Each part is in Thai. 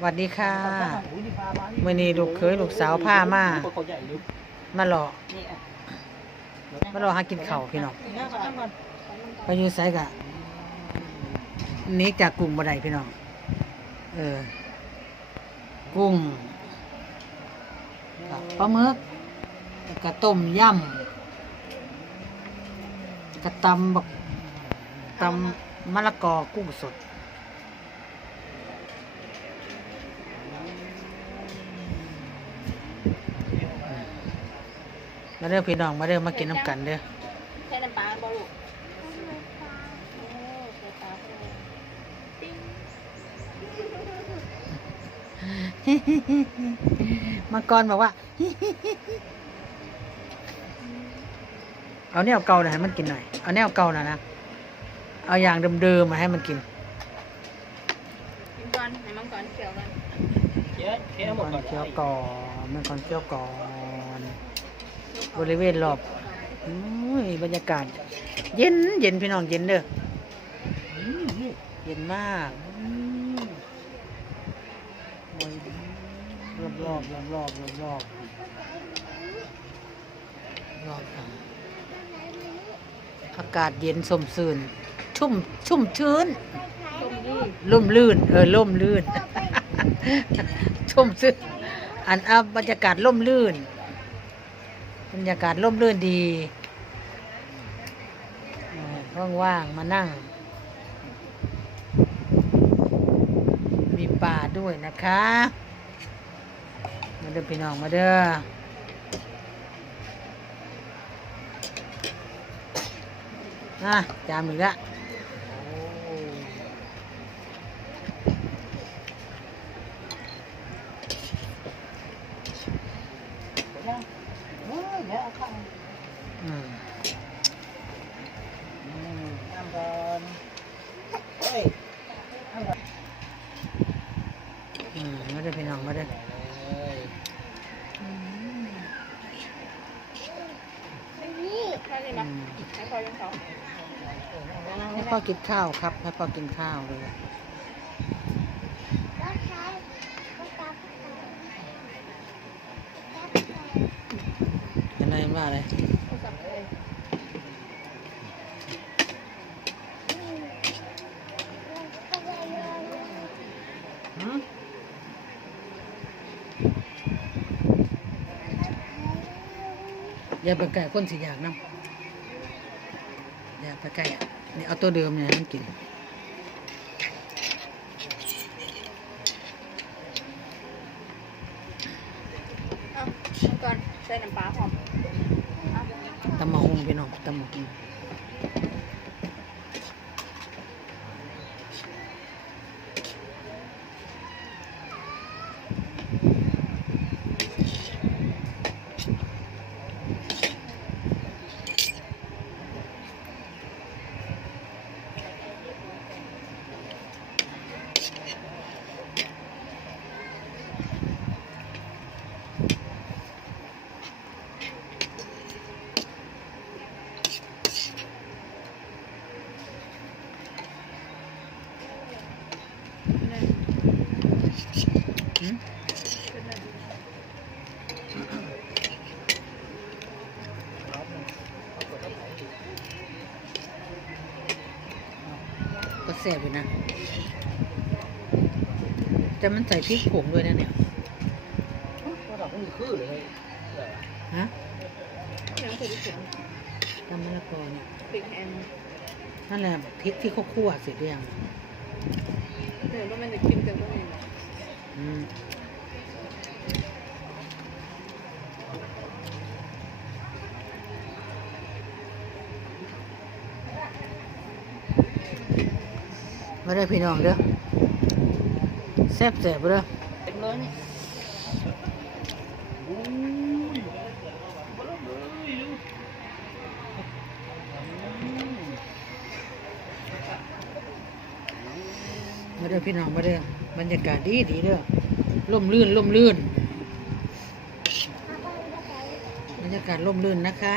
สวัสดีค่ะมื่อนี้ลูกเคยลูกสาวพามามาหล่อมาหล่อหากินข้าวพี่น้องไปอยู่ไสกะหนี้จากกรุงบ่ได้พี่น้องเออกุ้งกับปลาหมึกแล้วกะต้มยำกะตำบักตำมะละกอกุ้งสด มาเด้อพี่น้องมาเด้อมากินน้ำกันเด้อใช้น้ำปลาบ่ลูกโอ้ใส่ปลาไปเลยปิ้งมังกรบอกว่า เอาแนวเก่าหน่อยให้มันกินหน่อย เอาแนวเก่าน่ะนะ เอาอย่างเดิมๆมาให้มันกินกินก่อนให้มังกรเคี่ยวกันมังกรเคี้ยวก่อนมังกรเคี้ยวก่อน บริเวณรอบอุ้ยบรรยากาศ เย็นเย็นพี่น้องเย็นเด้อเย็นมากรอบรอบรอบรอบรอบรอบรอบอากาศเย็นสมสื่นชุ่มชุ่มชื้นล่มลื่น เออล่มลื่นชุ่มซึ้งอันอับรรยากาศล่มลื่น บรรยากาศร่มรื่นดีเออว่างๆมานั่ง มีป่าด้วยนะคะ มาเด้อพี่น้องมาเด้ออะจามอีกละ อืมอืมมาเด้อพี่น้องมาเด้อ ใช่เลยอืนะมให้พอยังเขาให้พ่อกินข้าวครับ ให้พ่อกินข้าวเลยอะไรว่าอะไรโทรศัพท์เลยหืมอย่าไปไก่คนสิอยากน้ำ อย่าไปไก่อะนี่เอาตัวเดิมเนี่ยให้มันกินเอามังกรใส่น้ำปลาพร้อมเอาตำมะฮงพี่น้องตำมะฮง ก็แซ่บอยู่นะ แต่มันใส่พริกผงด้วยนะเนี่ยฮะยังใส่ดิบตำมะละกอเนี่ยปิดแฮมนั่นแหละพริกที่เขาคั่วเสร็จหรือยังเดี๋ยวว่ามันจะกินกันตรงนี้น มมาได้พี่น้องเด้อแซ่บแซ่บๆเด้อ เต็มเลยนี่มาเด้อพี่น้องมาเด้อบรรยากาศดีดีเด้อร่มรื่นร่มรื่น บรรยากาศร่มรื่นนะคะ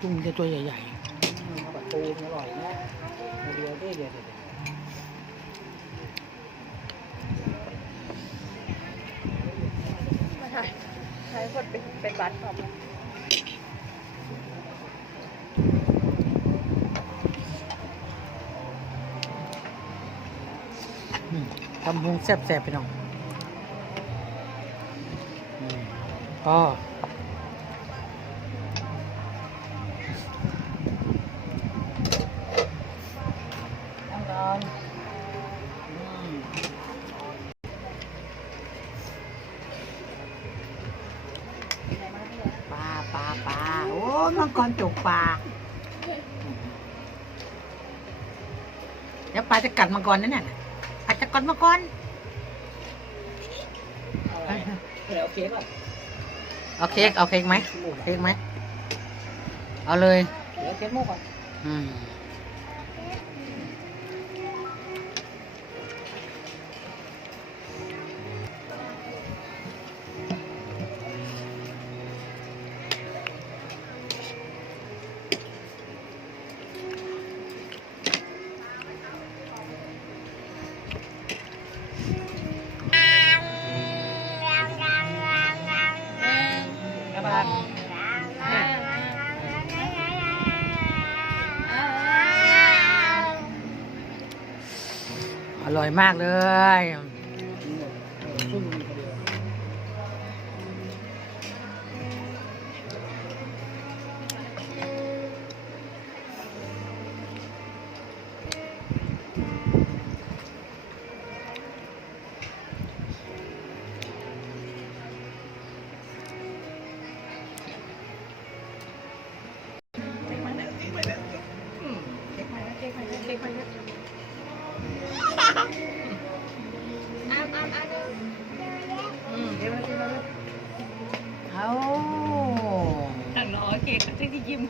กุ้งจะตัวใหญ่ข้าวผัดปูอร่อยนะเดี๋ยวเดี๋ยวเดี๋ยว ใช้คนเป็นเป็นบัตรครับๆอืมทำมุงแซ่บๆไปน้องอ๋อ น้ำตาลอืม ปลาปลาปลาโอ้ มังกรจกปลาเดี๋ยวปลาจะกัดมังกรนั่นน่ะปลาจะกัดมังกรอะไรเดี๋ยวเอาเค้กก่อนเอาเค้กเอาเค้กไหมเค้กไหมเอาเลยเดี๋ยวเค้กโม่ก่อนอืม ร่อยมากเลย เอกจะได้ยิ้ม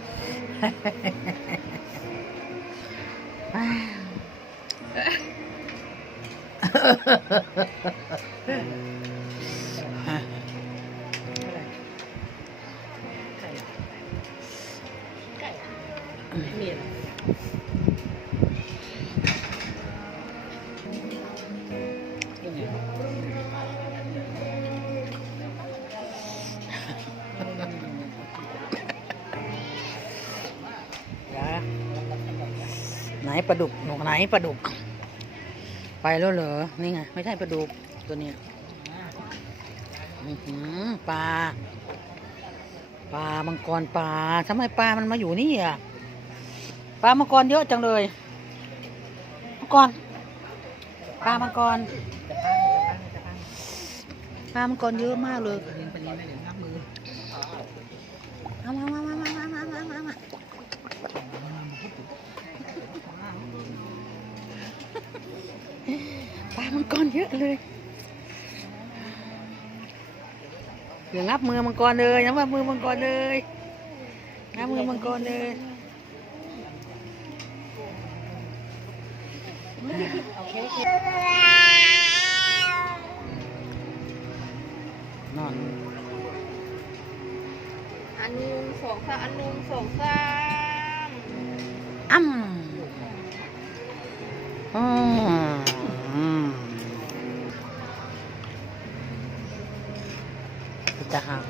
ไก่เหนียว ปลาดุกหนูไหนปลาดุก ไปแล้วเหรอ นี่ไง ไม่ใช่ปลาดุกตัวนี้ปลา ปลามังกรปลาทำไมปลามันมาอยู่นี่อะ ปลามังกรเยอะจังเลย มังกร ปลามังกร ปลามังกรเยอะมากเลยเอามามามามามามามา ปลามังกรเยอะเลยอย่างับมือมังกรเลยอย่างับมือมังกรเลยงับมือมังกรเลยเอาเค้กนอนอันหนึ่งสองสามอันหนึ่งสองสาม จะหัก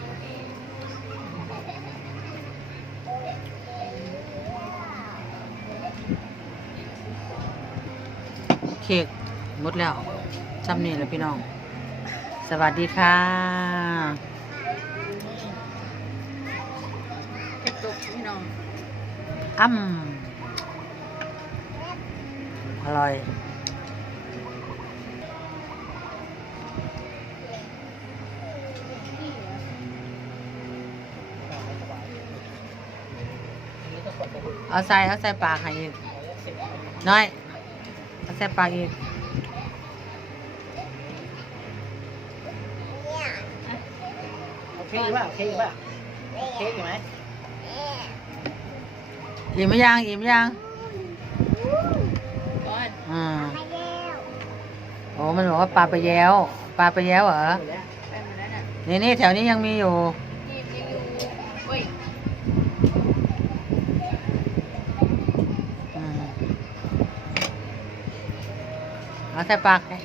เค้กหมดแล้วจำนี่แหล้วพี่น้อง สวัสดีค่ะเก็บตกพี่น้องอ้ำอร่อย เอาใส่เอาใส่ปากให้อีกน้อยเอาใส่ปากอีกเอาเค้กอีกป่ะเค้กอีกป่ะเค้กอีกไหมอิ่มไหมยังอิ่มยังก้อนอืมโอ้มันบอกว่าปลาไปแย้วปลาไปแย้วเหรอหมดแล้วไปหมดแล้วน่ะ นี่นี่แถวนี้ยังมีอยู่นี่ยังอยู่ เอา ใส่ปากให้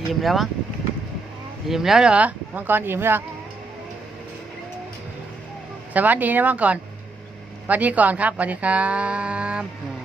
อิ่มแล้วมั้งอิ่มแล้วเหรอมังกรอิ่มแล้วสวัสดีนะมังกรสวัสดีก่อนครับสวัสดีครับ